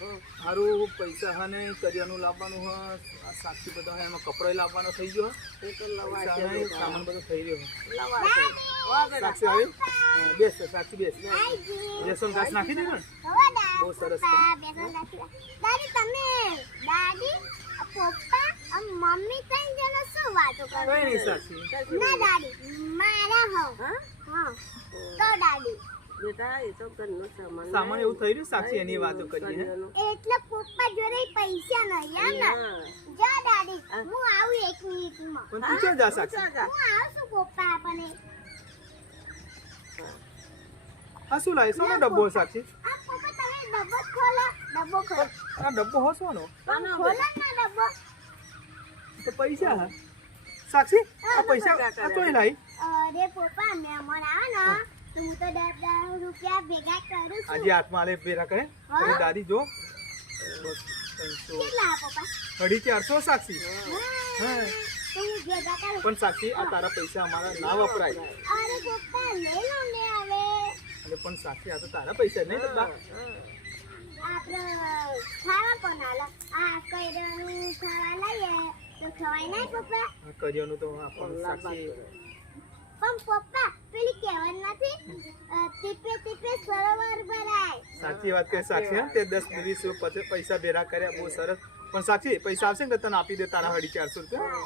હારું પૈસા હા ને કરિયાનું લાવવાનું હ સાક્ષી બધા હે એમાં કપડો લાવવાનો થઈ ગયો એ તો લવા પૈસા હે, સામાન બધો થઈ ગયો લવા છે ઓ બેટા સાક્ષી આવી હા, બેસ સાક્ષી બેસ બેસન ઘાસ નાખી દે ને બહુ સરસ છે. દાદી તમે દાદી પપ્પા અને મમ્મી ત્રણ જણા શું વાતો કરો કઈ નહીં સાક્ષી ના દાદી મારા હો હા હા તો દાદી બેટા એ તો ઘરનો સામાન સામાન એવું થઈ રહ્યું સાક્ષી એની વાતો કરીએ હે કરિયાનું. એટલે પપ્પા જોડે પૈસા નહીં એમ ને જા દાદી હું આવું 1 મિનિટમાં પણ તું ક્યાં જા સાક્ષી જા, જા. હું આવું છું પપ્પા આપણને આ શું લાવી સોનો ડબ્બો સાક્ષી આ પપ્પા તમે ડબ્બો ખોલો આ ડબ્બો હો સોનો આનો ખોલો ના ડબ્બો તો પૈસા હા સાક્ષી આ પૈસા આ તો લાવી અરે પપ્પા મહેમાન આવે ને તો હું તો 10 રૂપિયા ભેગા કરું છું આજે હાથમાં આલે ભેરા કરે અરે દાદી જો બસ 300 કેટલા પપ્પા 450 સાક્ષી હા તો હું ભેગા કરું પણ સાક્ષી આ તારા પૈસા અમારા ના વપરાય અરે પપ્પા લઈ લો ને હવે અને પણ સાક્ષી આ તો તારા પૈસા નહીં તો આપણે ખાવા કોણ આલે આ કઈરાનું ખાવા લઈએ તો ખવાય નહીં પપ્પા કર્યોનું તો આપણ સાક્ષી પણ પપ્પા પેલી કહેવત નથી ટીપે ટીપે સરોવર ભરાય સાચી વાત કે સાક્ષી હા તે 10 20 પૈસા ભેરા કર્યા બહુ સરસ પણ સાક્ષી પૈસા આવશે ને તો તને આપી દે તારા 450 રૂપિયા